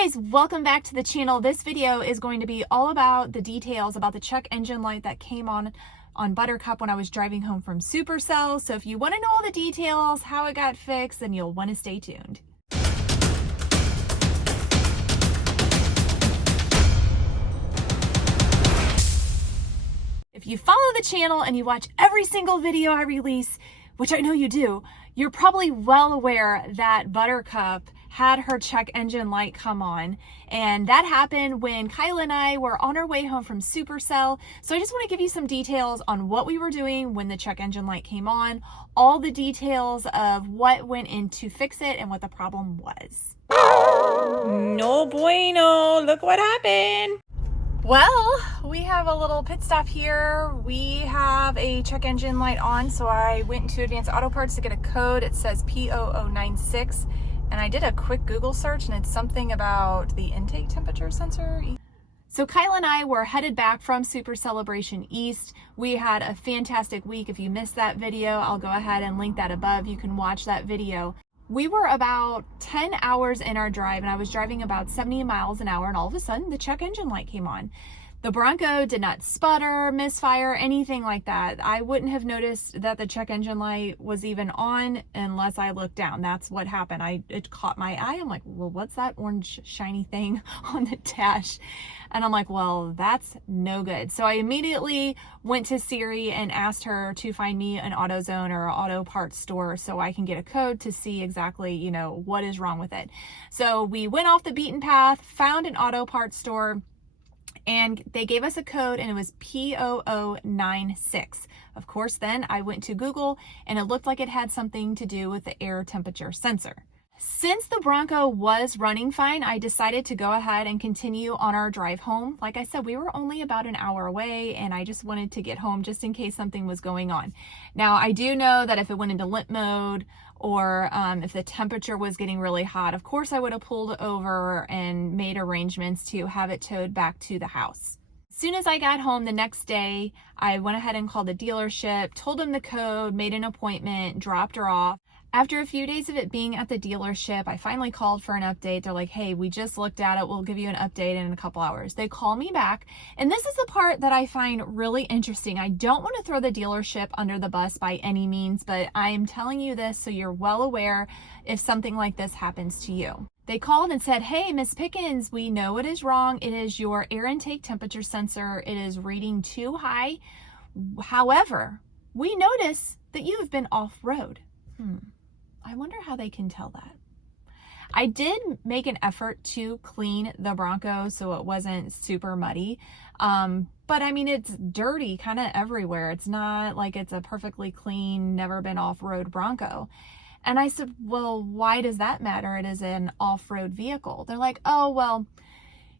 Hey guys, welcome back to the channel. This video is going to be all about the details about the check engine light that came on Buttercup when I was driving home from Supercell. So if you want to know all the details, how it got fixed, then you'll want to stay tuned. If you follow the channel and you watch every single video I release, which I know you do, you're probably well aware that Buttercup had her check engine light come on, and that happened when Kyla and I were on our way home from Supercell. So I just want to give you some details on what we were doing when the check engine light came on, all the details of what went in to fix it and what the problem was. No bueno, look what happened. Well, we have a little pit stop here. We have a check engine light on, so I went to Advanced Auto Parts to get a code. It says P0096. And I did a quick Google search and it's something about the intake temperature sensor. So Kyla and I were headed back from Super Celebration East. We had a fantastic week. If you missed that video, I'll go ahead and link that above. You can watch that video. We were about 10 hours in our drive and I was driving about 70 miles an hour, and all of a sudden the check engine light came on. The Bronco did not sputter, misfire, anything like that. I wouldn't have noticed that the check engine light was even on unless I looked down. That's what happened. It caught my eye. I'm like, well, what's that orange shiny thing on the dash? And I'm like, well, that's no good. So I immediately went to Siri and asked her to find me an AutoZone or auto parts store so I can get a code to see exactly, what is wrong with it. So we went off the beaten path, found an auto parts store, and they gave us a code and it was P0096. Of course, then I went to Google and it looked like it had something to do with the air temperature sensor. Since the Bronco was running fine, I decided to go ahead and continue on our drive home. Like I said, we were only about an hour away and I just wanted to get home just in case something was going on. Now, I do know that if it went into limp mode or if the temperature was getting really hot, of course I would have pulled over and made arrangements to have it towed back to the house. As soon as I got home the next day, I went ahead and called the dealership, told them the code, made an appointment, dropped her off. After a few days of it being at the dealership, I finally called for an update. They're like, hey, we just looked at it. We'll give you an update in a couple hours. They call me back. And this is the part that I find really interesting. I don't want to throw the dealership under the bus by any means, but I am telling you this so you're well aware if something like this happens to you. They called and said, hey, Miss Pickens, we know it is wrong. It is your air intake temperature sensor. It is reading too high. However, we notice that you have been off-road. I wonder how they can tell that. I did make an effort to clean the Bronco so it wasn't super muddy. But I mean, it's dirty kind of everywhere. It's not like it's a perfectly clean, never been off-road Bronco. And I said, well, why does that matter? It is an off-road vehicle. They're like, oh, well,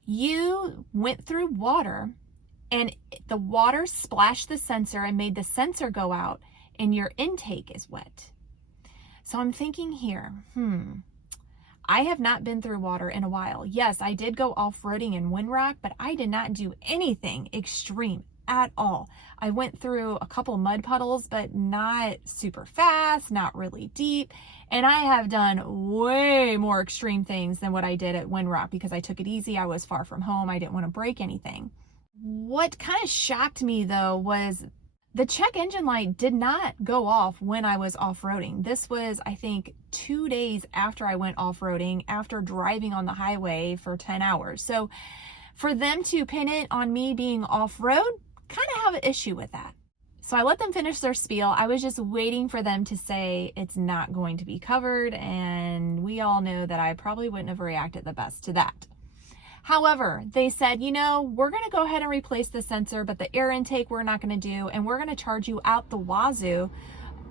you went through water and the water splashed the sensor and made the sensor go out and your intake is wet. So I'm thinking here, I have not been through water in a while. Yes, I did go off-roading in Windrock, but I did not do anything extreme at all. I went through a couple mud puddles, but not super fast, not really deep. And I have done way more extreme things than what I did at Windrock because I took it easy. I was far from home. I didn't want to break anything. What kind of shocked me though was the check engine light did not go off when I was off-roading. This was, I think, 2 days after I went off-roading, after driving on the highway for 10 hours. So for them to pin it on me being off-road, kind of have an issue with that. So I let them finish their spiel. I was just waiting for them to say it's not going to be covered, and we all know that I probably wouldn't have reacted the best to that. However, they said, we're going to go ahead and replace the sensor, but the air intake we're not going to do, and we're going to charge you out the wazoo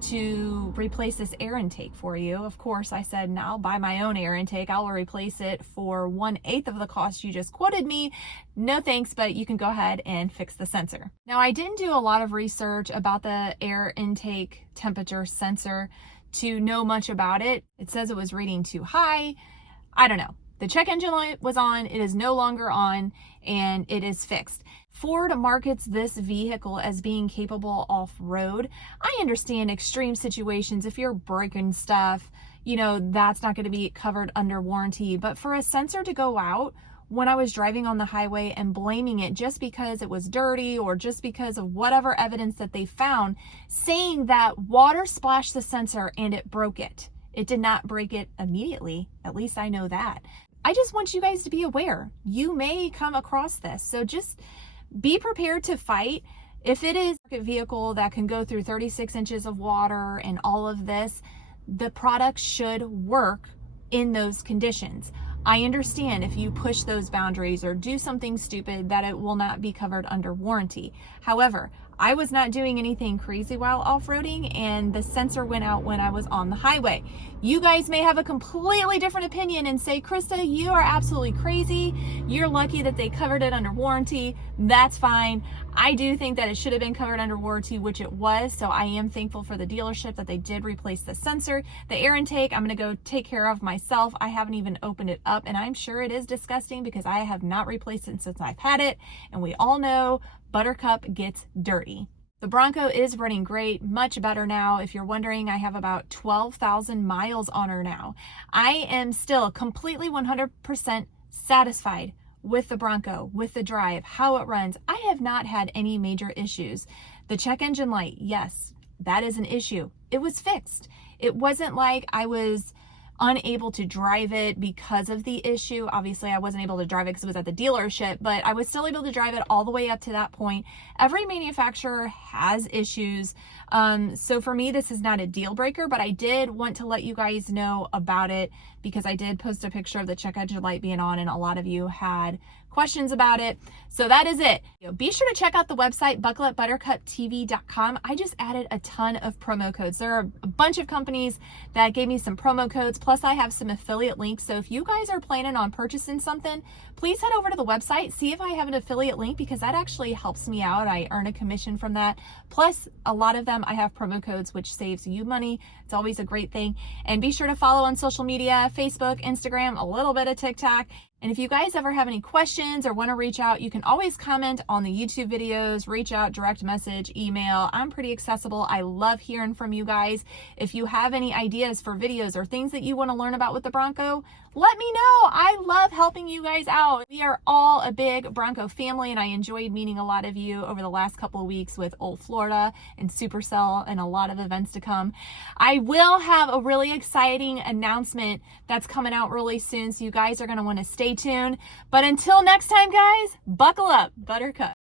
to replace this air intake for you. Of course, I said, no, I'll buy my own air intake. I will replace it for 1/8 of the cost you just quoted me. No thanks, but you can go ahead and fix the sensor. Now, I didn't do a lot of research about the air intake temperature sensor to know much about it. It says it was reading too high. I don't know. The check engine light was on, it is no longer on, and it is fixed. Ford markets this vehicle as being capable off-road. I understand extreme situations. If you're breaking stuff, you know, that's not going to be covered under warranty. But for a sensor to go out when I was driving on the highway and blaming it just because it was dirty or just because of whatever evidence that they found, saying that water splashed the sensor and it broke it. It did not break it immediately. At least I know that. I just want you guys to be aware. You may come across this. So just be prepared to fight. If it is a vehicle that can go through 36 inches of water and all of this, the product should work in those conditions. I understand if you push those boundaries or do something stupid that it will not be covered under warranty. However, I was not doing anything crazy while off-roading, and the sensor went out when I was on the highway. You guys may have a completely different opinion and say, Krista, you are absolutely crazy. You're lucky that they covered it under warranty. That's fine. I do think that it should have been covered under warranty, which it was. So I am thankful for the dealership that they did replace the sensor. The air intake, I'm going to go take care of myself. I haven't even opened it up, and I'm sure it is disgusting because I have not replaced it since I've had it. And we all know Buttercup gets dirty. The Bronco is running great, much better now. If you're wondering, I have about 12,000 miles on her now. I am still completely 100% satisfied with the Bronco, with the drive, how it runs. I have not had any major issues. The check engine light, yes, that is an issue. It was fixed. It wasn't like I was unable to drive it because of the issue. Obviously, I wasn't able to drive it because it was at the dealership, but I was still able to drive it all the way up to that point. Every manufacturer has issues. So for me, this is not a deal breaker, but I did want to let you guys know about it because I did post a picture of the check engine light being on, and a lot of you had questions about it. So that is it. Be sure to check out the website, buckleupbuttercuptv.com. I just added a ton of promo codes. There are a bunch of companies that gave me some promo codes, plus I have some affiliate links. So if you guys are planning on purchasing something, please head over to the website, see if I have an affiliate link, because that actually helps me out. I earn a commission from that. Plus, a lot of them, I have promo codes, which saves you money. It's always a great thing. And be sure to follow on social media, Facebook, Instagram, a little bit of TikTok. And if you guys ever have any questions or want to reach out, you can always comment on the YouTube videos, reach out, direct message, email. I'm pretty accessible. I love hearing from you guys. If you have any ideas for videos or things that you want to learn about with the Bronco, let me know. I love helping you guys out. We are all a big Bronco family, and I enjoyed meeting a lot of you over the last couple of weeks with Old Florida and Supercell and a lot of events to come. I will have a really exciting announcement that's coming out really soon, so you guys are going to want to stay tuned. But until next time, guys, buckle up, Buttercup.